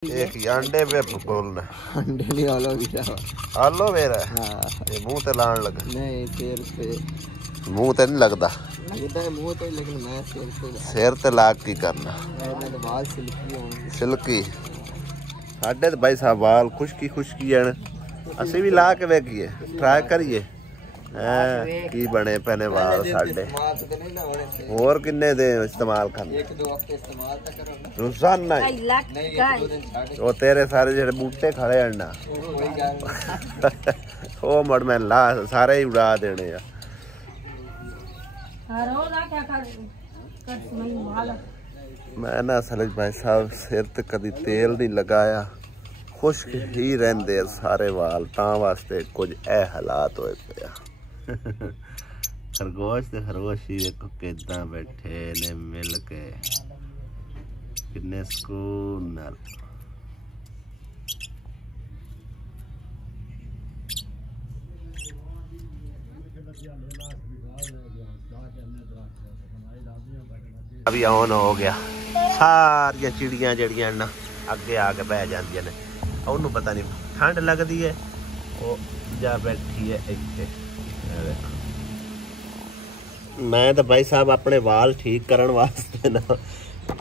एक अंडे पे बोलना अंडे नहीं आलो वेरा ये मुंह ते लान लगा नहीं सिर पे मुंह ते नहीं लगता लगता है मुंह पे लेकिन मैं सिर ते लाग की करना मेरे बाल सिल्की होंगे सिल्की साढ़े तो भाई साहब बाल खुशकी खुशकी है असी भी ला के वेखिए ट्राई करिए की बने पहने वाल साढ़े और किन्ने दे इस्तेमाल करने एक दो हफ्ते इस्तेमाल तक करो ना रोजाना वो तेरे सारे जेड़े बूटे खड़े हैं ना वो मड़ मैं ला सारे ही उड़ा देने यार मैं ना असल भाई साहब सिर ते कदी तेल नहीं लगाया खुश्क ही रहंदे सारे वाल तां वास्ते कुछ ए हालात होए पे खरगोश ते खरगोशी देखो किदां बैठे ने मिल के किन्ने सुकून नाल अभी ऑन हो गया सारिया चिड़ियां जड़ियां ना अगे आके बह जांदियां ने ਉਹਨੂੰ पता नहीं ठंड लगती है वो जा बैठी है इत्थे मैं तो भाई साहब अपने वाल ठीक करने वास्ते ना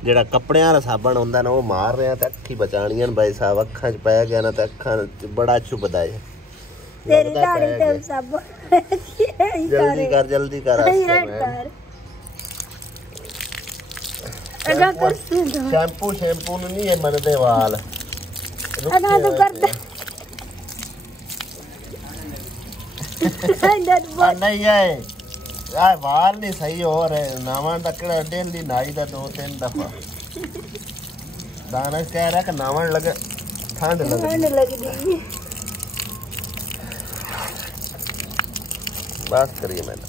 जेड़ा कपड़ियां दा साबन होंदा ना वो मार रहे ते अखी बचाणियां भाई साहब अखां च पै गया ना ते अखां बड़ा चुभदा है तेरी दाढ़ी ते साबन जल्दी कर शैम्पू शैम्पू नहीं है मनदे वाल तो कर दे नहीं है यार वाल नहीं सही हो रहे नावा तकड़ा डेली नाई दा 2-3 दफा दाना कह रहा कि नावन लगे ठंड लगी बस करिए मैंने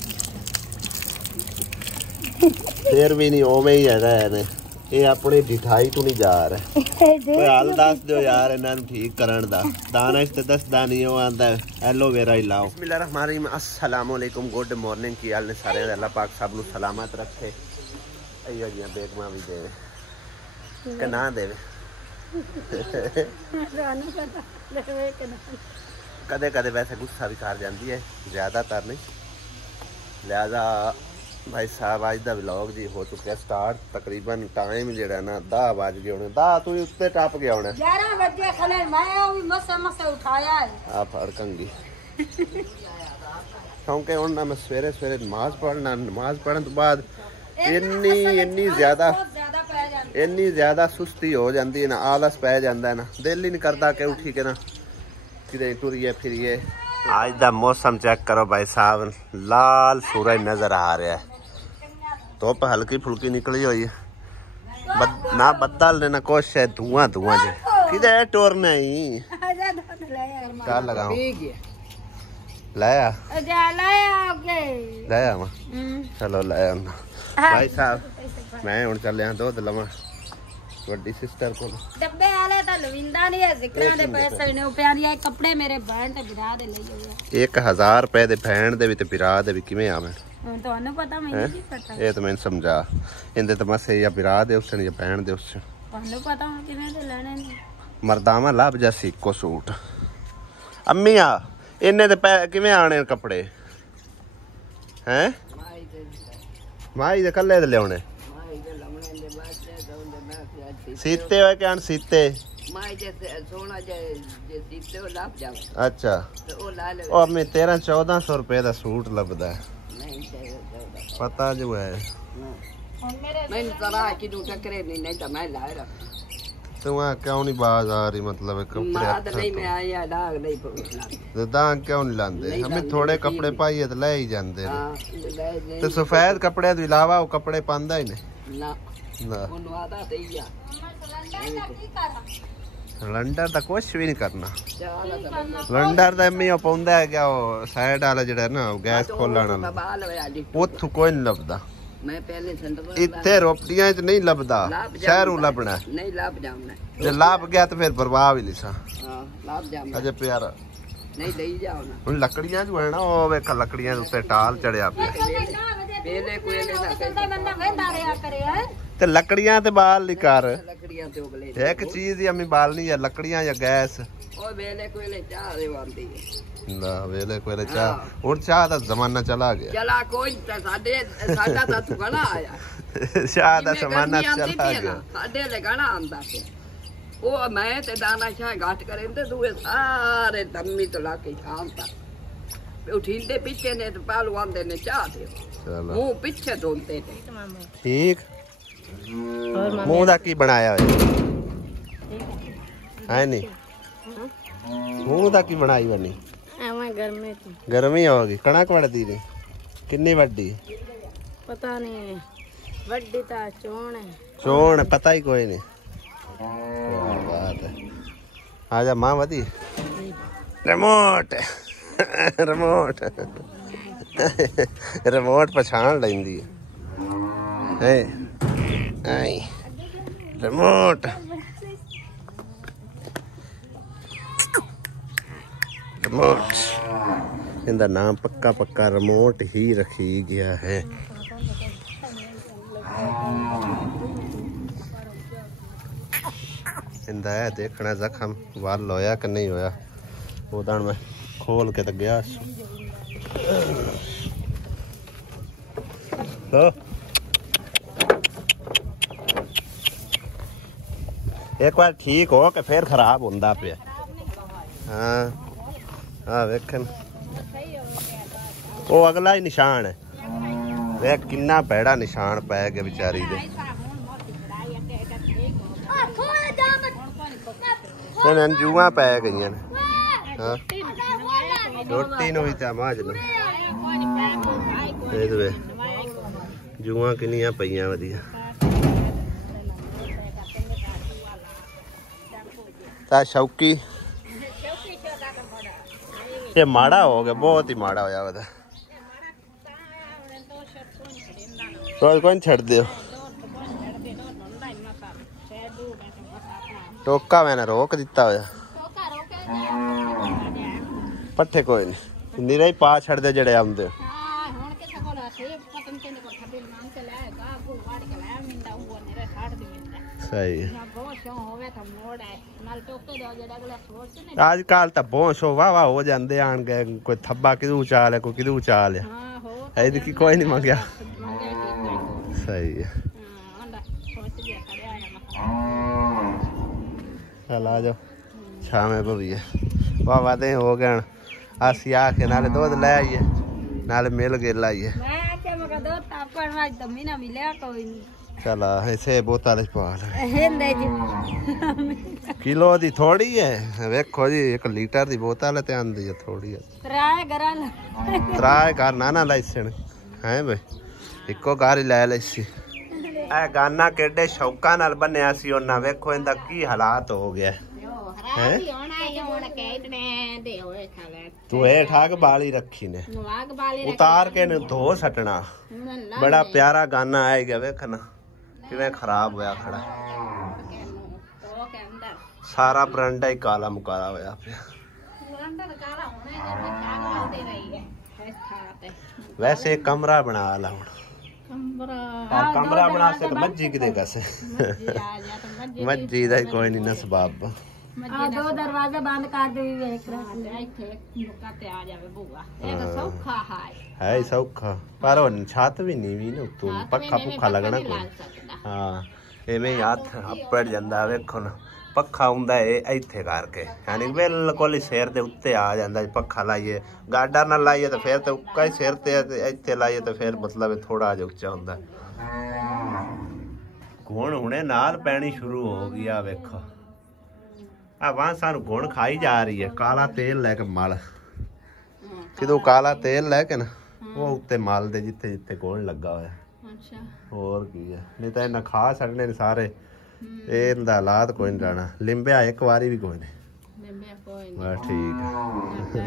फिर भी नहीं ओवे ही है ये अपनी ढिठाई तो नहीं जा रहा कोई हाल दस दो यार इन्हां नूं ठीक करन दा दानिश ते दसदा नहीं ओ आंदा एलोवेरा ही लाओ बिस्मिल्लाहिर्रहमानिर्रहीम अस्सलाम वालेकुम गुड मॉर्निंग की हाल ने सारे अल्लाह पाक सब नूं सलामत रखे अयो जी बेगमा भी देवे कि ना देवे कदे कदे वैसे गुस्सा भी कर जाती है ज़्यादातर नहीं लिहाजा भाई साहब आज का व्लॉग जी हो चुका स्टार्ट तकरीबन टाइम जेड़ा ना 10 बज गए होने 10 तू उत्ते टप गया होना 11 बजे खले मैं भी मसे उठाया है आ फड़कंगी क्योंकि हुन ना मैं सवेरे सवेरे नमाज पढ़ना नमाज पढ़ने तो बाद इन्नी ज्यादा सुस्ती हो जाती है ना आलस पै जाता है ना दिल ही नहीं करता कि उठी के ना किधर टुरिए फिरिए आज का मौसम चेक करो भाई साहब लाल सूरज नजर आ रहा है धुप हल्की फुल्की निकली हुई है ना बदल ने ना कुछ है धुआं धुआं जे किधर टोरने ही क्या लगाऊं लाया चलो लाया भाई साहब मैं हुण चलिया दुध लवां ਵੱਡੀ ਸਿਸਟਰ ਕੋਲ ਡੱਬੇ ਵਾਲੇ ਤਾਂ ਲਵਿੰਦਾ ਨਹੀਂ ਹੈ ਜ਼ਿਕਰਾਂ ਦੇ ਪੈਸੇ ਨੇ ਉਹ ਪਿਆਰੀਆਂ ਕੱਪੜੇ ਮੇਰੇ ਭੈਣ ਤੇ ਵਿਰਾ ਦੇ ਲਈ ਹੋਏ 1000 ਰੁਪਏ ਦੇ ਭੈਣ ਦੇ ਵੀ ਤੇ ਵਿਰਾ ਦੇ ਵੀ ਕਿਵੇਂ ਆਵੇਂ ਤੁਹਾਨੂੰ ਪਤਾ ਮੈਨੂੰ ਕੀ ਪਤਾ ਇਹ ਤਾਂ ਮੈਨੂੰ ਸਮਝਾ ਇਹਦੇ ਤਾਂ ਮਸੇ ਜਾਂ ਵਿਰਾ ਦੇ ਉਸ ਨੇ ਜਾਂ ਭੈਣ ਦੇ ਉਸ ਤੁਹਾਨੂੰ ਪਤਾ ਕਿਵੇਂ ਦੇ ਲੈਣੇ ਨੇ ਮਰਦਾਵਾਂ ਲੱਭ ਜਾ ਸਿੱਕੋ ਸੂਟ ਅੰਮੀਆਂ ਇਹਨੇ ਤੇ ਕਿਵੇਂ ਆਣੇ ਕੱਪੜੇ ਹੈ ਮਾਈ ਦੇ ਕੱਲੇ ਦੇ ਲਿਆਉਣੇ सीते हुए क्या सीते अच्छा ओ मैं 1300-1400 रुपए का सूट लभदा है पता जो है तू क्यों नहीं बाज आ रही मतलब कपड़े दाग क्यों नहीं लांदे हमें थोड़े कपड़े पाइए तो ले ही जाते तो सफेद कपड़े तो इलावा वो कपड़े पांदा ही नहीं सिलेंडर तो कुछ भी नहीं करना सिलेंडर तो एम पाउंदा है क्या वो साइड वाला जेड़ा ना गैस खोलण वाला उत्थों कोई नहीं लभदा इत्थे रोपड़ियां च नहीं लभदा शहरों लभना नहीं लभ जावना जे लभ गया तो फिर बर्बाद ही लिसा हां लभ जावना अजे प्यारा नहीं ले जाओ ना हुन लकड़ियां जो है ना ओ वेख लकड़ियां उत्ते टाल चढ़या पे पहले कोई ना बंदा वेंदा रहा करे है ਤੇ ਲੱਕੜੀਆਂ ਤੇ ਬਾਲ ਨਹੀਂ ਕਰ ਲੱਕੜੀਆਂ ਤੇ ਉਗਲੇ ਇੱਕ ਚੀਜ਼ ਹੀ ਅਮੀ ਬਾਲਣੀ ਹੈ ਲੱਕੜੀਆਂ ਜਾਂ ਗੈਸ ਉਹ ਵੇਲੇ ਕੋਲੇ ਚਾਹ ਦੇ ਵਾਂਦੀ ਨਾ ਵੇਲੇ ਕੋਲੇ ਚਾਹ ਹੁਣ ਚਾਹ ਦਾ ਜ਼ਮਾਨਾ ਚਲਾ ਗਿਆ ਚਲਾ ਕੋਈ ਸਾਡਾ ਤਾਂ ਤੂੰ ਗਣਾ ਆਇਆ ਚਾਹ ਦਾ ਜ਼ਮਾਨਾ ਚਲਾ ਗਿਆ ਸਾਡੇ ਲੈ ਗਣਾ ਆਂਦਾ ਸੀ ਉਹ ਮੈਂ ਤੇ ਦਾਣਾ ਚਾਹ ਘਾਟ ਕਰੇ ਤੇ ਦੂਏ ਸਾਰੇ ਦਮੀ ਤੋਂ ਲਾ ਕੇ ਸ਼ਾਮ ਤੱਕ ਉਠੀਂਦੇ ਪਿੱਛੇ ਨੇ ਤੇ ਪਾਲੂ ਆਂਦੇ ਨੇ ਚਾਹ ਦੇ ਚਲੋ ਮੂੰਹ ਪਿੱਛੇ ਧੋਂਦੇ ਨੇ ਠੀਕ ਮੂੰਹ ਦਾ ਕੀ ਬਣਾਇਆ ਹੋਇਆ ਹੈ ਨਹੀਂ ਮੂੰਹ ਦਾ ਕੀ ਬਣਾਈ ਬਣੀ ਗਰਮੀ ਹੋਗੀ ਕਣਕ ਵੱਢਦੀ ਨਹੀਂ ਕਿੰਨੀ ਵੱਡੀ ਪਤਾ ਨਹੀਂ ਵੱਡੀ ਤਾਂ ਚੋਣ ਪਤਾ ਹੀ ਕੋਈ ਨਹੀਂ बात है आजा माँ बदी रिमोट रिमोट रिमोट पछाण लेंदी है आई रिमोट रिमोट इनका नाम पक्का पक्का रिमोट ही रखी गया है इंदा है देखना जख्म वाल होया कि नहीं होया उदा मैं खोल के तो गया तो एक बार ठीक हो के फिर खराब होंदा पे हाँ हाँ वेखन वो अगला ही निशान है वे किन्ना भैड़ा निशान पै गया बेचारी दे जुआ पै गई रोटी भी माज जुआ किनिया पईया वधिया ता शौकी ये माड़ा हो गया बहुत ही माड़ा होया वदा रोज कौन छड़ दियो टोका मैंने रोक दिता होया पट्ठे कोई नहीं निरा ही पा छड़ दे जड़े आंदे सही आजकल तो बहुत शो वाह वाह हो जाते आन गए कोई थब्बा किदू चाल है कोई किदू चाल है ऐदी कोई नहीं मंगया सही है चल आ जाओ छावे भविए वाह वाह दे हो गए असी आके नाले दूध ले आइए नाले मिल के लाइए चल ऐसे बोतल पा किलो दी थोड़ी है वेखो जी 1 लीटर दी बोतल ते आंदी है थोड़ी है त्राए घर ना लाइसन है भाई इको घर ही लै लैसी ए गाना केडे शौका नाल बन्या सी ओना वेखो इंदा की हालात हो गया है तू ए ठाक बाली रखी ने उतार के ने धो सटना बड़ा प्यारा गाना आएगा वेखना किवें खराब होया खड़ा सारा बरंडा ही काला मुकाला होया पिया वैसे कमरा बना ला कमरा बना से मज्जी किदे कसे मज्जी दा कोई नहीं ना सबब दो दरवाजे बंद कर दे वेख रहा इथे मुका ते आ जावे बुआ एक सौखा है सौखा पर वो छत भी नीवी ना तू पक्का पुखा लगना कोई हाँ एवें हाथ अपड़ जांदा वेखो ना पक्खा हुंदा है इत्थे करके यानी बिल्कुल ही सिर दे उत्ते आ जांदा पक्खा लाइए गाडा ना लाइए तो फिर तो उक्का ही सिर ते इत्थे लाइए तो फिर मतलब थोड़ा जिहा उच्चा हुंदा घुण हुणे नाल पैनी शुरू हो गई आ वेखो आ वहां सानू घुण खाई जा रही है काला तेल लेके मल किदों काला तेल लेके ना वो उत्ते मल दे जिथे जिथे घुण लगा होया और की है नहीं तो इन्हें खा छड़ने ने सारे इनका हालात कोई नहीं रहना लिंबिया एक बारी भी कोई नहीं ठीक है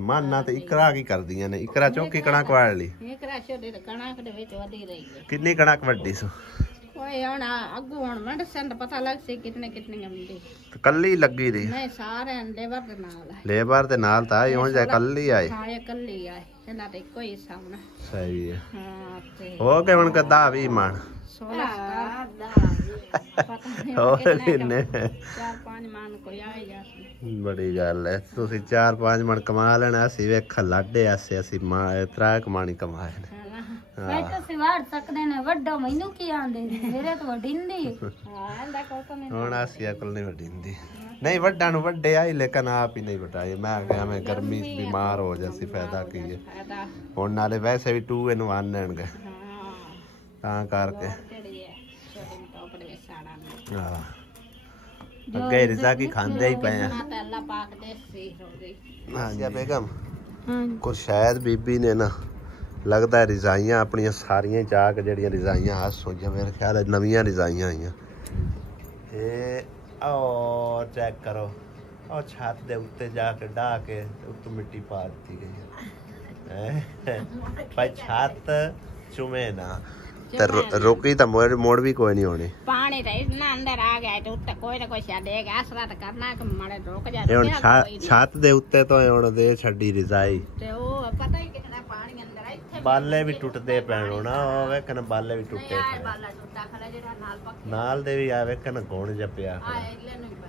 माना तो इकरा की कर दिया ने इकरा चौकी कणक वाड़ ली किन्नी कणक वड्डी सो कोई ਹੁਣ ਅੱਗੂ ਹੁਣ ਵੰਡਸਨ ਦਾ ਪਤਾ ਲੱਗ ਸੀ ਕਿਤਨੇ ਆਉਂਦੇ ਕੱਲੀ ਲੱਗੀ ਦੀ ਨਹੀਂ ਸਾਰੇ ਲੇਬਰ ਦੇ ਨਾਲ ਹੈ ਲੇਬਰ ਦੇ ਨਾਲ ਤਾਂ ਇਉਂ ਜਿਹਾ ਕੱਲੀ ਆਏ ਹਾਂ ਇਹ ਕੱਲੀ ਆਏ ਇਹਨਾਂ ਦੇ ਕੋਈ ਸਾਹਮਣਾ ਸਹੀ ਹੈ ਹਾਂ ਤੇ ਹੋ ਕੇ ਹੁਣ ਕਦਾ 20 ਮਣ 16 ਪਤਾ ਨਹੀਂ ਹੋਰ ਕਿੰਨੇ ਕਿੰਨੇ 4-5 ਮਣ ਕੋਈ ਆਏਗਾ ਬੜੀ ਗੱਲ ਹੈ ਤੁਸੀਂ 4-5 ਮਣ ਕਮਾ ਲੈਣਾ ਅਸੀਂ ਵੇਖ ਲਾਡੇ ਆਸੇ ਅਸੀਂ ਤਰਾ ਕਮਾਣੀ ਕਮਾਏ ਨੇ ਮੈਂ ਤਾਂ ਸਿਵਾੜ ਸਕਦੇ ਨੇ ਵੱਡੋ ਮੈਨੂੰ ਕੀ ਆਂਦੇ ਮੇਰੇ ਤੋਂ ਵੱਡਿੰਦੀ ਹਾਂ ਇਹਦਾ ਕੋਈ ਨਹੀਂ ਹੁਣ ਅਸੀਂ ਅਕਲ ਨਹੀਂ ਵੱਡੀਂਦੀ ਨਹੀਂ ਵੱਡਾ ਨੂੰ ਵੱਡੇ ਆਈ ਲੇਕਿਨ ਆਪ ਹੀ ਨਹੀਂ ਵਟਾਏ ਮੈਂ ਕਿਹਾ ਮੈਂ ਗਰਮੀ ਬਿਮਾਰ ਹੋ ਜਾਸੀ ਫਾਇਦਾ ਕੀ ਹੈ ਹੁਣ ਨਾਲੇ ਵੈਸੇ ਵੀ 2 in 1 ਲੈਣਗੇ ਤਾਂ ਕਰਕੇ ਹਾਂ ਅੱਗੇ ਰਿਜ਼ਾ ਕੀ ਖਾਂਦੇ ਹੀ ਪਏ ਆ ਅੱਲਾ ਪਾਕ ਦੇ ਸੀ ਹੋ ਗਈ ਹਾਂ ਬੇਗਮ ਕੁਛ ਸ਼ਾਇਦ ਬੀਬੀ ਨੇ ਨਾ ਲੱਗਦਾ ਰਜ਼ਾਈਆਂ ਆਪਣੀਆਂ ਸਾਰੀਆਂ ਚਾਕ ਜਿਹੜੀਆਂ ਰਜ਼ਾਈਆਂ ਹੱਸ ਹੋਈਆਂ ਮੇਰੇ ਖਿਆਲ ਹੈ ਨਵੀਆਂ ਰਜ਼ਾਈਆਂ ਆਈਆਂ ਇਹ ਆਓ ਚੈੱਕ ਕਰੋ ਉਹ ਛੱਤ ਦੇ ਉੱਤੇ ਜਾ ਕੇ ਢਾ ਕੇ ਉੱਤੋਂ ਮਿੱਟੀ ਪਾ ਦਿੱਤੀ ਗਈ ਹੈ ਭਾਈ ਛੱਤ ਚੁਮੇ ਨਾ ਤੇ ਰੋਕੀ ਤਾਂ ਮੋੜ ਵੀ ਕੋਈ ਨਹੀਂ ਹੋਣੀ ਪਾਣੀ ਤਾਂ ਇੰਨਾ ਅੰਦਰ ਆ ਗਿਆ ਤੇ ਉੱਤੇ ਕੋਈ ਨਾ ਕੋਈ ਛੱਡੇਗਾ ਆਸਰਾ ਤਾਂ ਕਰਨਾ ਕਿ ਮਾੜੇ ਰੁਕ ਜਾ ਹੁਣ ਛੱਤ ਦੇ ਉੱਤੇ ਤੋਂ ਹੁਣ ਦੇ ਛੱਡੀ ਰਜ਼ਾਈ ਤੇ ਉਹ ਪਤਾ ਹੀ ਕਿੰਨਾ ਪਾਣੀ ਅੰਦਰ ਆ ਇੱਥੇ ਬਾਲੇ ਵੀ ਟੁੱਟਦੇ ਪੈਣ ਹੋਣਾ ਉਹ ਵੇਖਣ ਬਾਲੇ ਵੀ ਟੁੱਟੇ ਯਾਰ ਬਾਲਾ ਟੁੱਟਾ ਖਲਾ ਜਿਹੜਾ ਨਾਲ ਪੱਕੇ ਨਾਲ ਦੇ ਵੀ ਆ ਵੇਖਣ ਗੁਣ ਜਿਹਾ ਪਿਆ ਆ ਇਹਲੇ ਨੂੰ ਪੈ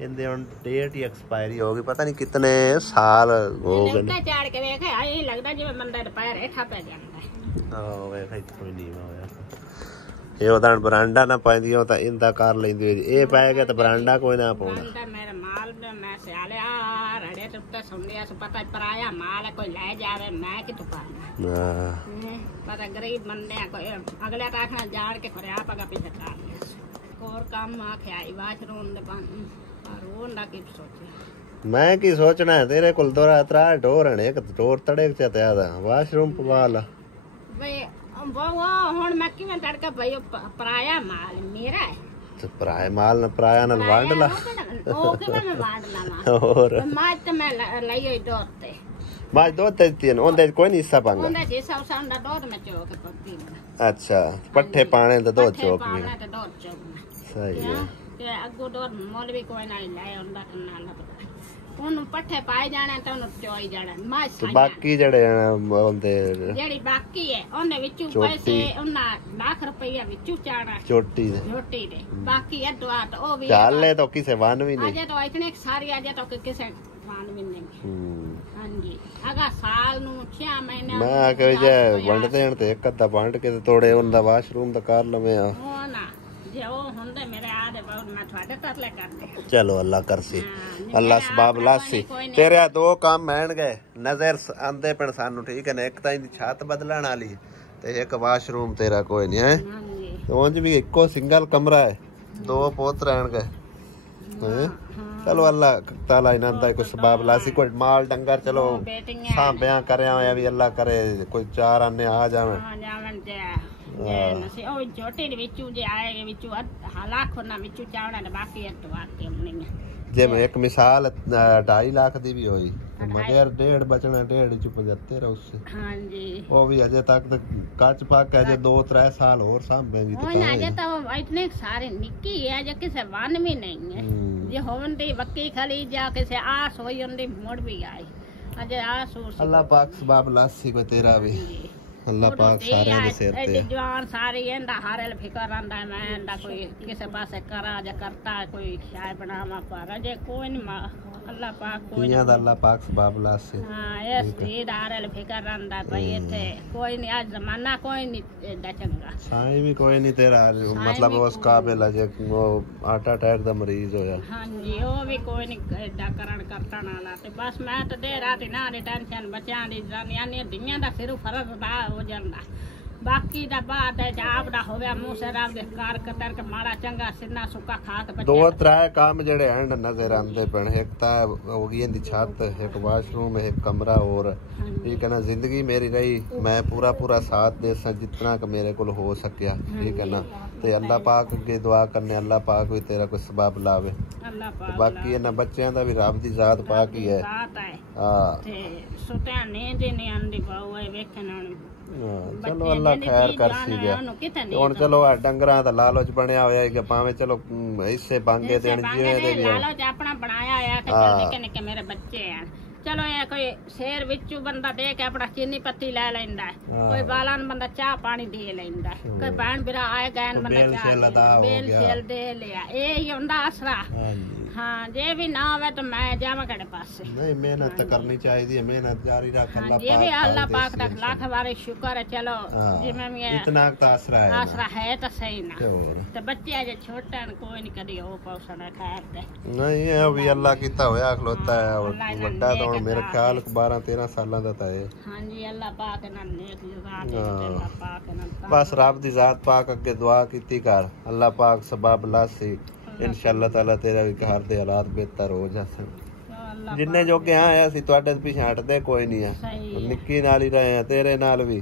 ਇਹਦੇ ਹੁਣ ਡੇਟ ਹੀ ਐਕਸਪਾਇਰੀ ਹੋ ਗਈ ਪਤਾ ਨਹੀਂ ਕਿਤਨੇ ਸਾਲ ਹੋ ਗਏ ਉੱਤੇ ਚਾੜ ਕੇ ਵੇਖਿਆ ਇਹ ਲੱਗਦਾ ਜਿਵੇਂ ਬੰਦਾ ਦੁਪਹਿਰ ਹੇਠਾਂ ਪੈ ਜਾਂਦਾ ਆਹ ਵੇਖ ਇੱਥੋਂ ਹੀ ਨੀਵਾਂ ਹੋਇਆ ਇਹ ਉਹਦਾ ਬਰਾਂਡਾ ਨਾ ਪਾਉਂਦੀ ਉਹ ਤਾਂ ਇੰਦਾ ਕਰ ਲੈਂਦੀ ਇਹ ਪੈ ਗਿਆ ਤਾਂ ਬਰਾਂਡਾ ਕੋਈ ਨਾ ਪਾਉਣਾ ਮੇਰੇ ਮਾਲ ਮੈਂ ਸਿਆਲਿਆ ਰੜੇ ਤੇ ਉੱਤੇ ਸੁਣਿਆ ਸੋ ਪਤਾ ਪਰਾਇਆ ਮਾਲ ਕੋਈ ਲੈ ਜਾਵੇ ਮੈਂ ਕਿਤੋਂ ਪਾਣਾ ਪਤਾ ਗਰੀਬ ਬੰਦੇ ਆ ਕੋਈ ਅਗਲੇ ਤਾਂ ਆਖਣਾ ਜਾੜ ਕੇ ਖਰਿਆ ਪਗਾ ਪਿੱਛੇ ਕਰ ਲਿਆ ਹੋਰ ਕੰਮ ਆਖਿਆ ਹੀ ਵਾਸ਼ਰੂਮ ਦੇ ਪਾਣੀ ਪਰ ਉਹ ਨਾ ਕੀ ਸੋਚਿਆ ਮੈਂ ਕੀ ਸੋਚਣਾ ਹੈ ਤੇਰੇ ਕੋਲ ਦੋਰਾ ਤਰਾ ਢੋਰ ਨੇ ਇੱਕ ਢੋਰ ਤੜੇ ਚ ਤਿਆ ਦਾ ਵਾਸ਼ਰੂਮ ਪਵਾ ਲਾ ਬਈ ਹੁਣ ਮੈਂ ਕਿਵੇਂ ਤੜਕਾ ਭਈ ਪਰਾਇਆ ਮਾਲ ਮੇਰਾ ਹੈ ਤੇ ਪਰਾਇਆ ਮਾਲ ਨਾ ਪਰਾਇਆ ਨਾਲ ਵੰਡ ਲਾ ਉਹ ਕਿਵੇਂ ਮੈਂ ਵੰਡ ਲਾਵਾਂ ਹੋਰ ਮਾਜ ਤੇ ਮੈਂ ਲਈ ਹੋਈ ਦੋ ਤੇ ਮਾਜ ਦੋ ਤੇ ਤੀਨ ਉਹਦੇ ਕੋਈ ਨਹੀਂ ਹਿੱਸਾ ਪਾਂਗਾ ਉਹਦਾ ਜੇ ਸੌ ਸੰਦਾ ਦੋ ਮੈਂ ਚੋਕ ਪੱਤੀ ਅੱਛਾ ਪੱਠੇ ਪਾਣੇ ਤੇ ਦੋ ਚੋਕ ਵੀ ਪਾਣਾ ਤੇ ਦੋ ਚੋਕ ਸਹੀ ਹੈ ਤੇ ਅੱਗੋਂ ਦੋ ਮੋਲ ਵੀ ਕੋਈ ਨਹੀਂ ਲੈ ਆਉਂਦਾ ਨਾਲ ਉਹਨੂੰ ਪੱਠੇ ਪਾਏ ਜਾਣਾ ਤੇ ਉਹਨੂੰ ਚੋਈ ਜਾਣਾ ਮਾਜ ਸਾਈਆਂ ਬਾਕੀ ਜਿਹੜੇ ਹੁੰਦੇ ਜਿਹੜੀ ਬਾਕੀ ਹੈ ਉਹਨੇ ਵਿੱਚੋਂ ਪੈਸੇ ਉਹਨਾਂ ਲੱਖ ਰੁਪਈਆ ਵਿੱਚੋਂ ਚਾਣਾ ਚੋਟੀ ਦੇ ਰੋਟੀ ਦੇ ਬਾਕੀ ਅਦਵਾ ਤਾਂ ਉਹ ਵੀ ਚਾਲੇ ਤਾਂ ਕਿਸੇ ਵਨ ਵੀ ਨਹੀਂ ਅਜੇ ਤਾਂ ਇਤਨੇ ਸਾਰੀ ਅਜੇ ਤਾਂ ਕਿਸੇ ਵਨ ਵੀ ਨਹੀਂ ਹਾਂਜੀ ਅਗਾ ਸਾਲ ਨੂੰ 6 ਮਹੀਨੇ ਮੈਂ ਕਹੇ ਜੇ ਵੰਡ ਦੇਣ ਤੇ ਇੱਕ ਅੱਧਾ ਵੰਡ ਕੇ ਤੋੜੇ ਉਹਦਾ ਵਾਸ਼ਰੂਮ ਦਾ ਕਰ ਲਵੇਂ ਆ ਉਹ ਨਾ ਜੇ ਉਹ ਹੁੰਦੇ ਮੇਰੇ ਆ ਦੇ ਬਹੁਤ ਮੈਂ ਤੁਹਾਡੇ ਤਰਲੇ ਕਰਦੇ ਚਲੋ ਅੱਲਾ ਕਰਸੀ ਅੱਲਾ ਸਬਾਬ ਲਾਸੀ ਤੇਰੇ ਦੋ ਕੰਮ ਮੈਣ ਗਏ ਨਜ਼ਰ ਆਂਦੇ ਪਣ ਸਾਨੂੰ ਠੀਕ ਹੈ ਨਾ ਇੱਕ ਤਾਂ ਇਹਦੀ ਛੱਤ ਬਦਲਣ ਵਾਲੀ ਤੇ ਇੱਕ ਵਾਸ਼ਰੂਮ ਤੇਰਾ ਕੋਈ ਨਹੀਂ ਹੈ ਉਂਝ ਵੀ ਇੱਕੋ ਸਿੰਗਲ ਕਮਰਾ ਹੈ ਦੋ ਪੁੱਤ ਰਹਿਣਗੇ ਚਲੋ ਅੱਲਾ ਤਾਲਾ ਇਹਨਾਂ ਦਾ ਕੋਈ ਸਬਾਬ ਲਾਸੀ ਕੋਈ ਮਾਲ ਡੰਗਰ ਚਲੋ ਸਾਂਭਿਆ ਕਰਿਆ ਹੋਇਆ ਵੀ ਅੱਲਾ ਕਰੇ ਕੋਈ ਚਾਰ ਆਨੇ ਆ ਜਾਵਣ ਉਹ ਛੋਟੇ ਦੇ ਵਿੱਚੋਂ ਜੇ ਆਏ ਵਿੱਚੋਂ ਲੱਖ ਉਹਨਾਂ ਵਿੱਚੋਂ ਚਾਵਣਾ ਨੇ ਬਾਕੀ ਅਟਵਾ ਕੇ ਨਹੀਂ ਜੇ ਮੈਂ ਇੱਕ ਮਿਸਾਲ 2.5 ਲੱਖ ਦੀ ਵੀ ਹੋਈ ਮਗਰ 1.5 ਬਚਣਾ 1.5 ਚ 75 ਉਸ ਹਾਂਜੀ ਉਹ ਵੀ ਅਜੇ ਤੱਕ ਤੇ ਕੱਚ ਪੱਕ ਅਜੇ 2-3 ਸਾਲ ਹੋਰ ਸਾਂਭੇਗੀ ਉਹ ਨਾ ਅਜੇ ਤਾਂ ਇਤਨੇ ਸਾਰੇ ਨਿੱਕੀ ਹੈ ਜੇ ਕਿਸੇ ਵਨ ਵੀ ਨਹੀਂ ਹੈ ਜੇ ਹੋਵਨ ਦੀ ਬੱਕੀ ਖਲੀ ਜਾ ਕਿਸੇ ਆਸ ਹੋਈ ਹੁੰਦੀ ਮੁੜ ਵੀ ਆਈ ਅਜੇ ਆਸ ਹੋ ਅੱਲਾ ਪਾਕ ਸਬਾਬ ਲਾਸੀ ਕੋ ਤੇਰਾ ਵੀ ਅੱਲਾ ਪਾਕ ਸਾਰਿਆਂ ਦੇ ਸਿਰ ਤੇ ਜਵਾਨ ਸਾਰੇ ਇਹਦਾ ਹਾਰਲ ਫਿਕਰ ਆਂਦਾ ਮੈਂ ਇਹਦਾ ਕੋਈ ਕਿਸੇ ਪਾਸੇ ਕਰਾ ਜਾਂ ਕਰਤਾ ਕੋਈ ਸ਼ਾਇ ਬਣਾਵਾ ਪਰ ਅਜੇ ਕੋਈ ਨਹੀਂ ਅੱਲਾ ਪਾਕ ਕੋਈ ਨਹੀਂ ਅੱਲਾ ਪਾਕ ਸਬਾਬ ਲਾਸੀ ਹਾਂ ਇਸ ਦੀ ਹਾਰਲ ਫਿਕਰ ਆਂਦਾ ਭਈ ਇੱਥੇ ਕੋਈ ਨਹੀਂ ਅੱਜ ਜ਼ਮਾਨਾ ਕੋਈ ਨਹੀਂ ਦਾ ਚੰਗਾ ਸਾਈ ਵੀ ਕੋਈ ਨਹੀਂ ਤੇਰਾ ਮਤਲਬ ਉਸ ਕਾਬਿਲ ਅਜੇ ਉਹ ਹਾਰਟ ਅਟੈਕ ਦਾ ਮਰੀਜ਼ ਹੋਇਆ ਹਾਂਜੀ ਉਹ ਵੀ ਕੋਈ ਨਹੀਂ ਏਦਾਂ ਕਰਨ ਕਰਤਾ ਨਾ ਤੇ ਬਸ ਮੈਂ ਤਾਂ ਦੇ ਰਾਤ ਨਾ ਦੀ ਟੈਨਸ਼ਨ ਬੱਚਿਆਂ ਦੀ ਜਾਨੀਆਂ ਨੇ ਦੀਆਂ ਦਾ ਸਿਰ ਫਰਜ਼ ਦਾ ਹੋ ਜਾਂਦਾ ਬਾਕੀ ਦਾ ਬਾਤ ਹੈ ਜਾਬ ਦਾ ਹੋਵੇ ਮੂੰਹ ਸੇ ਰਾਮ ਦੇ ਕਾਰ ਕਤਰ ਕੇ ਮਾੜਾ ਚੰਗਾ ਸਿੰਨਾ ਸੁੱਕਾ ਖਾ ਕੇ ਦੋ ਤਰੇ ਕੰਮ ਜਿਹੜੇ ਹਨ ਨਜ਼ਰ ਆਉਂਦੇ ਪਣ ਇੱਕ ਤਾਂ ਹੋ ਗਈ ਇਹਦੀ ਛੱਤ ਇੱਕ ਵਾਸ਼ਰੂਮ ਇੱਕ ਕਮਰਾ ਹੋਰ ਠੀਕ ਹੈ ਨਾ ਜ਼ਿੰਦਗੀ ਮੇਰੀ ਰਹੀ ਮੈਂ ਪੂਰਾ ਸਾਥ ਦੇ ਸਾਂ ਜਿੰਨਾ ਕਿ ਮੇਰੇ ਕੋਲ ਹੋ ਸਕਿਆ ਠੀਕ ਹੈ ਨਾ ਤੇ ਅੱਲਾ ਪਾਕ ਅੱਗੇ ਦੁਆ ਕਰਨੇ ਅੱਲਾ ਪਾਕ ਵੀ ਤੇਰਾ ਕੋਈ ਸਬਬ ਲਾਵੇ ਅੱਲਾ ਪਾਕ ਬਾਕੀ ਇਹਨਾਂ ਬੱਚਿਆਂ ਦਾ ਵੀ ਰੱਬ ਦੀ ਜ਼ਾਤ ਪਾਕ ਹੀ ਹੈ ਹਾਂ ਤੇ ਸੁਤਿਆ ਨੀਂਦ ਨਹੀਂ ਆਂਦੀ ਬਾਉ ਵੇਖਣ ਚਲੋ ਅੱਲਾ ਖੈਰ ਕਰਸੀ ਗਿਆ ਹੁਣ ਚਲੋ ਆ ਡੰਗਰਾਂ ਦਾ ਲਾਲਚ ਬਣਿਆ ਹੋਇਆ ਕਿ ਭਾਵੇਂ ਚਲੋ ਹਿੱਸੇ ਬਾਂਗੇ ਦੇਣ ਜਿਵੇਂ ਦੇ ਵੀ ਲਾਲਚ ਆਪਣਾ ਬਣਾਇਆ ਹੋਇਆ ਕਿ ਚੱਲ ਨਿੱਕੇ ਨਿੱਕੇ ਮੇਰੇ ਬੱਚੇ ਆ ਚਲੋ ਇਹ ਕੋਈ ਸ਼ੇਰ ਵਿੱਚੋਂ ਬੰਦਾ ਦੇ ਕੇ ਆਪਣਾ ਚੀਨੀ ਪੱਤੀ ਲੈ ਲੈਂਦਾ ਕੋਈ ਬਾਲਾਂ ਨੂੰ ਬੰਦਾ ਚਾਹ ਪਾਣੀ ਦੇ ਲੈਂਦਾ ਕੋਈ ਭੈਣ ਵੀਰਾ ਆਏ ਗਏ ਬੰਦਾ ਚਾਹ ਬੇਲ ਛੇਲ ਦੇ ਲਿਆ ਇਹ ਹੀ ਹੁੰਦਾ ਆਸਰਾ हाँ जे भी ना होवे तो मैं जावा कड़े पास नहीं मेहनत तो करनी चाहिए मेहनत जारी रख अल्लाह पाक दा लाख बार शुक्र है चलो जिमें में इतना आसरा है तो सही ना तो बच्चे आज छोटे न कोई नहीं कदी हो पौसना खैर ते नहीं ये भी अल्लाह कीता होया खलोता है बड़ा तो मेरे ख्याल 12-13 साल दा है हां जी अल्लाह पाक ना नेक ज़ात है अल्लाह पाक ना बस रब दी ज़ात पाक अगे दुआ कीती कर अल्लाह पाक सबब लासी इंशाअल्लाह ताला तेरा भी घर दे हालात बेहतर हो जासन जिन्ने जोगे आए ਅਸੀਂ ਤੁਹਾਡੇ ਪਿੱਛੇ ਹਟਦੇ ਕੋਈ ਨਹੀਂ ਹੈ ਨਿੱਕੀ ਨਾਲ ਹੀ ਰਹੇ ਆ ਤੇਰੇ ਨਾਲ ਵੀ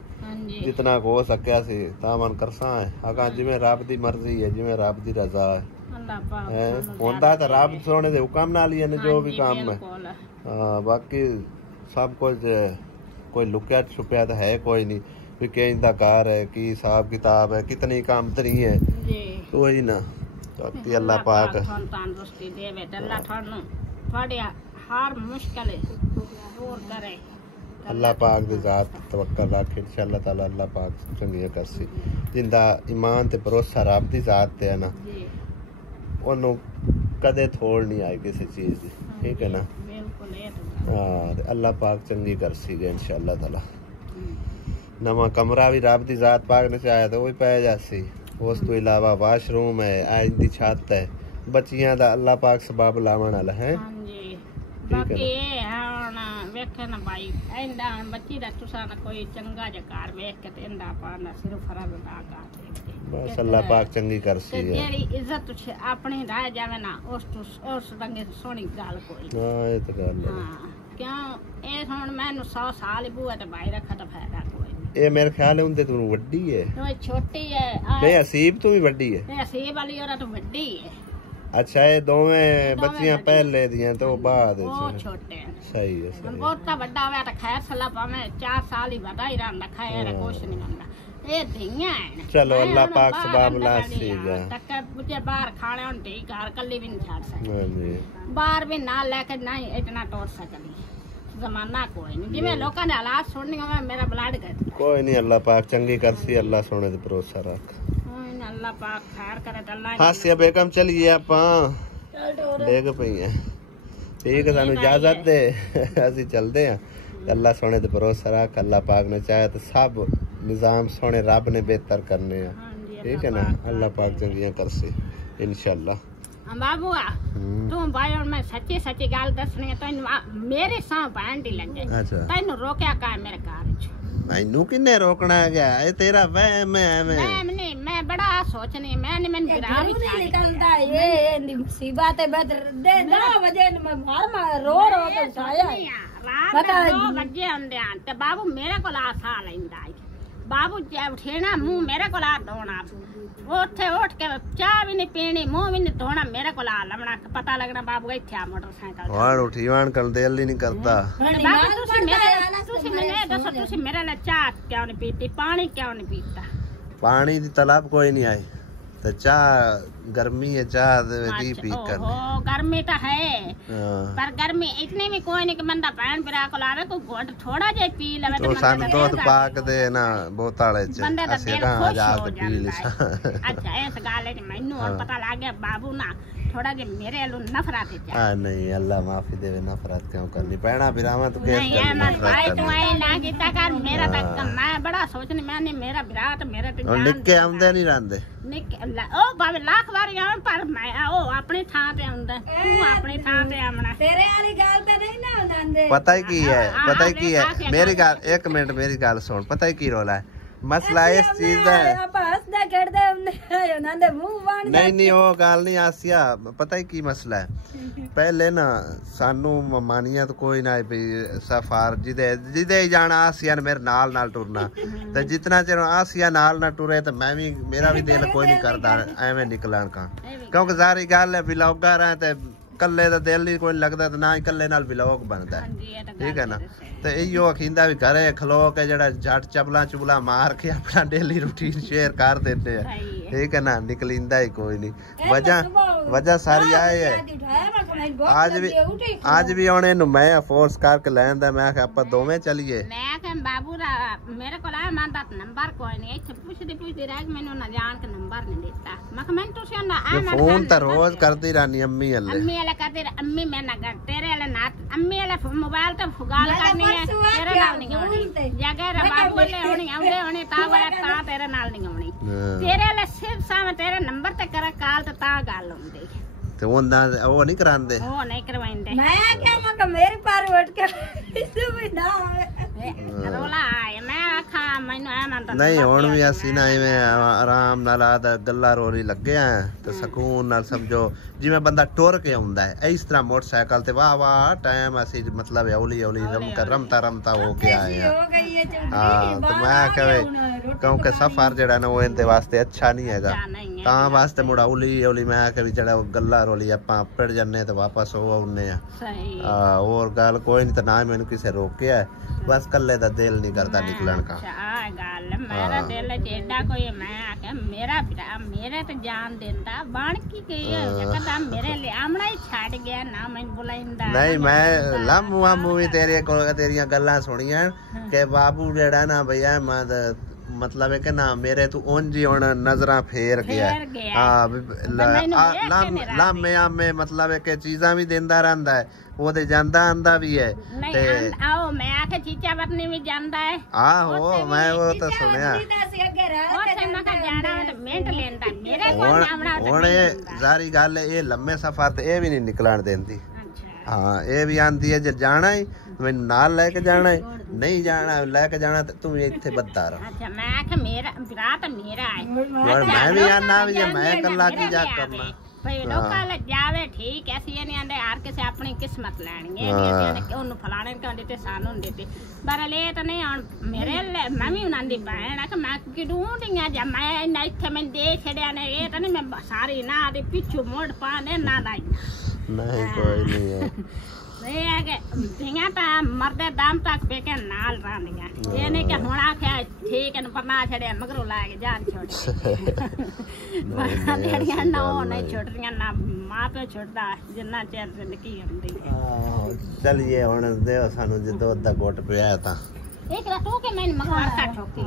ਜਿੰਨਾ ਹੋ ਸਕਿਆ ਸੀ ਤਾਂ ਮਨ ਕਰਸਾਂ ਹੈ ਅਗਾ ਜਿਵੇਂ ਰੱਬ ਦੀ ਮਰਜ਼ੀ ਹੈ ਜਿਵੇਂ ਰੱਬ ਦੀ ਰਜ਼ਾ ਹੈ ਅੱਲਾਹ ਪਾਕ ਹੁੰਦਾ ਤਾਂ ਰੱਬ ਸੋਹਣੇ ਦੇ ਹੁਕਮ ਨਾਲ ਹੀ ਨੇ ਜੋ ਵੀ ਕੰਮ ਹੈ ਹਾਂ ਬਾਕੀ ਸਭ ਕੁਝ ਕੋਈ ਲੁਕਿਆ ਛੁਪਿਆ ਤਾਂ ਹੈ ਕੋਈ ਨਹੀਂ ਵੀ ਕਿੰਜ ਦਾ ਕਾਰ ਹੈ ਕੀ ਹਿਸਾਬ ਕਿਤਾਬ ਹੈ ਕਿਤਨੀ ਕਾਮਤਰੀ ਹੈ ਜੀ ਕੋਈ ਨਾ बाकी अल्लाह पाक तंदुरुस्ती देवे अल्लाह थानू थोड़ी हर मुश्किल दूर करे अल्लाह पाक दी जात तवक्कल रख इंशाअल्लाह ताला अल्लाह पाक चंगी करसी जिंदा ईमान ते भरोसा रब दी जात ते है ना जी ओनू कदे थोड़ नहीं आई किसी चीज दी ठीक है ना बिल्कुल हां अल्लाह पाक चंगी करसी इंशाअल्लाह ताला नवा कमरा भी रब दी जात पाक ने चाहे तो वही पै जासी उस तो इलावा वाशरूम है आज दी छत है बच्चियां दा अल्लाह पाक सबब लावण वाला है हां जी बाकी ये हुन वेखे ना भाई एंदा बच्ची दा तुसा ना कोई चंगा जकार वेख के ते एंदा पाना सिर्फ फरज अदा कर बस अल्लाह पाक चंगी करसी है तेरी इज्जत अपनी रह जावे ना उस रंगे सोहनी गल कोई हां ये तो गल है हां क्यों ए हुन मैनू 100 साल बुआ ते भाई रखा तो फायदा कोई ये मेरे ख्याल है उनते तू वड्डी है तो छोटी है नहीं हसीब तू भी वड्डी है नहीं हसीब वाली और तो वड्डी है अच्छा ये दोवें बच्चियां पहले दियां तो बाद वो छोटे हैं सही है सही बहुत का बड़ा हुआ तो खैर सलाह पावे 4 साल ही बड़ा ही रहा खैर कुछ नहीं बनदा ये धियां है चलो अल्लाह पाक सबब लासी जा तक मुझे बाहर खाने हों ठीक घर कल्ली भी नहीं छाड़ सकती हां जी बाहर भी ना लेके नहीं इतना तोड़ सकती जमाना कोई नहीं जिवें लोकां दे हालात सुननी होवे मेरा ब्लड गया कोई नहीं अल्लाह पाक चंगी करसी अल्लाह सोने ते भरोसा रख कोई ना अल्लाह पाक खैर करे ते अल्लाह हासिया बेगम चलिए ਆਪਾਂ ਡੇਗ ਪਈ ਹੈ ਠੀਕ ਹੈ ਸਾਨੂੰ ਇਜਾਜ਼ਤ ਦੇ ਅਸੀਂ ਚੱਲਦੇ ਹਾਂ अल्लाह सोने ते भरोसा रख अल्लाह पाक ने चाहे तो सब निजाम सोने रब ने बेहतर करने हैं ठीक है ना अल्लाह पाक चंगियां करसी इंशाअल्लाह बाबूआ तू भाई और मैं सच्ची सच्ची गाल दसनी है तो मेरे साथ बैंड ही लग गए अच्छा तैनू रोकया का मेरे कार च मैनू किन्ने रोकना गया ये तेरा वहम है मैं नहीं मैं बड़ा सोचनी मैं गिरा भी निकलता ये मुसीबत है बद दे 2 बजे मैं मार रो के उठाया रात 2 बजे आंदे ते बाबू मेरे को आसा लैंदा बाबू जे उठेना मुंह मेरे को ला धोना उठे उठ के चाह भी नहीं पीनी मुंह भी नहीं धोना मेरे को ला लमना पता लगना बाबू इत्थे आ मोटरसाइकिल और उठी वाण कल दिल ही नहीं करता बाबू तुसी मेरे दसो तुसी मेरे लिए चाह क्यों नहीं पीती पानी क्यों नहीं पीता पानी दी तलब कोई नहीं आई तो चाह गर्मी है चाह दी पी कर गर्मी तो है पर गर्मी इतनी भी कोई नहीं कि बंदा भैन भरा को लावे कोई घोट थोड़ा जे पी लेवे तो सान दूध पाक दे ना बोतल च असि कहां जाके पी ले अच्छा इस गाल है मैनू और पता लग गया बाबू ना थोड़ा जे मेरे लो नफरत है हां नहीं अल्लाह माफी देवे नफरत क्यों करनी पैना बिरावा तो केस नहीं है मत भाई तू ऐ ना कीता कर मेरा तक मैं बड़ा सोचनी मैंने मेरा विराट मेरे ते जान निक के आंदे नहीं रहंदे निक ओ बाबे लाख बार आवे पर मैं ओ अपनी थां ते आंदा तू अपनी थां ते आमना तेरे वाली गल ते नहीं ना आंदे पता ही की है मेरी गल 1 मिनट मेरी गल सुन पता ही की रोला है मसला इस चीज दा है नहीं वो गल नहीं आसिया पता ही की मसला है पहले ना सानू मानियत कोई ना भी सफार जिदे जाना आसिया ने मेरे नाल टुरना ते जितना चिर आसिया नाल ना टुरे तो मैं भी मेरा भी दिल कोई नहीं करदा एवें निकलन का क्योंकि सारी गल है भी लोगा रहा ते ਕੱਲੇ ਦਾ ਦਿਲ ਹੀ ਕੋਈ ਲੱਗਦਾ ਤੇ ਨਾ ਹੀ ਕੱਲੇ ਨਾਲ ਵਲੌਗ ਬਣਦਾ ਠੀਕ ਹੈ ਨਾ ਤੇ ਇਹੋ ਅਖੀਂਦਾ ਵੀ ਘਰੇ ਖਲੋ ਕੇ ਜਿਹੜਾ ਝੱਟ ਚਪਲਾ ਮਾਰ ਕੇ ਆਪਣਾ ਡੇਲੀ ਰੂਟੀਨ ਸ਼ੇਅਰ ਕਰ ਦਿੰਦੇ ਆ ठीक है ना निकलिंदा ही कोई नहीं वजह सारी आए है आज भी आने नु मैं फोर्स करके लैंदा मैं आपा दोवें चलिए मैं के बाबू रा मेरे को ला मानदा नंबर कोई नहीं इथे पूछदी रह मैंने ना जान के नंबर नहीं देता मैं तो से ना आ फोन तो रोज करती रहनी अम्मी वाला करती अम्मी मैं ना कर तेरे वाला ना अम्मी वाला मोबाइल तो फुगाल करनी है तेरे नाल नहीं होनी जगह रा बाबू ले होनी आउंदे होनी ता वाला ता तेरे नाल नहीं होनी तेरे वाला सिर्फ सामने तेरे नंबर ते कर कॉल तो ता गल होंदी ते वो नहीं करांदे वो नहीं करवांदे मैं क्या मैं मेरे पार उठ के इसे भी ना रोला आए मैं आखा मैनू आ ना नहीं हुण भी असी ना इवें आराम नाल आदा गल्ला रोली लगे आ ते सुकून नाल समझो जिवें बंदा टुर के आउंदा है इस तरह मोटरसाइकिल ते वाह वाह टाइम असी मतलब हौली हौली रमता हो के आए हां तो मैं कहे क्योंकि सफर जेड़ा ना वो इनते वास्ते अच्छा नहीं हैगा ता वास्ते मुड़ा हौली हौली मैं कहे जेड़ा गल्ला रोली आपां पड़ जन्ने ते वापस हो आउने आ सही और गल कोई नहीं ते ना मैनू किसे रोकिया बस कल्ले दा दिल नहीं करता निकलन का गल मेरा दिल जेड़ा कोई मैं आके मेरा भरा मेरे ते जान देंदा बन की गई कहता मेरे ले आमना ही छाड़ गया ना मैं बुलाइंदा नहीं मैं लम्हा मूवी तेरे कोल तेरियां गल्लां सुनियां के बाबू जेड़ा ना भैया मतलब है कि ना मेरे तू उंज ही हुण नजरां फेर गया हां लामे आमे मतलब है कि चीज़ां भी देंदा रहंदा है वो ते जांदा आंदा भी है ते आओ मैं आके चीचा बरनी भी जांदा है आहो मैं वो तो सुनया हुण सारी गल ये लम्मे सफर ते ये भी नहीं निकलण देंदी हाँ ये भी आंदी है जे जाना ही मैनू नाल लेके जाना है नहीं जाना लेके जाना ते तू इत्थे बद्दा रह अच्छा मैं आखे मेरा भरा ते मेरा है और मैं भी आना भी है मैं कल्ला की जा करना भाई लोकां ले जावे ठीक है सी नहीं आंदे हर किसे अपनी किस्मत लैणी है नहीं आंदे ओनु फलाणे को देते सानू देते पर ले तो नहीं हुन मेरे ले मैं भी उनां दी भैन है कि मैं कि ढूंढिया जा मैं ना इत्थे मैं दे छड़या ने ये तो नहीं मैं सारी ना दे पिछू मोड़ पाने ना लाई नहीं कोई नहीं है ये है कि धिंगा ता मरदे दाम तक बेके नाल रांदिया ये नहीं कि हुण आखे ठीक है पर ना छड़े मगरो लाके जान छोड़ बड़िया ना नहीं छोड़ रही ना मां पे छोड़दा जिन्ना चेर जिंदगी हुंदी चलिए हुण देओ सानू जे दूध दा घोट पिया ता एक रात के मैं मगवार का ठोकी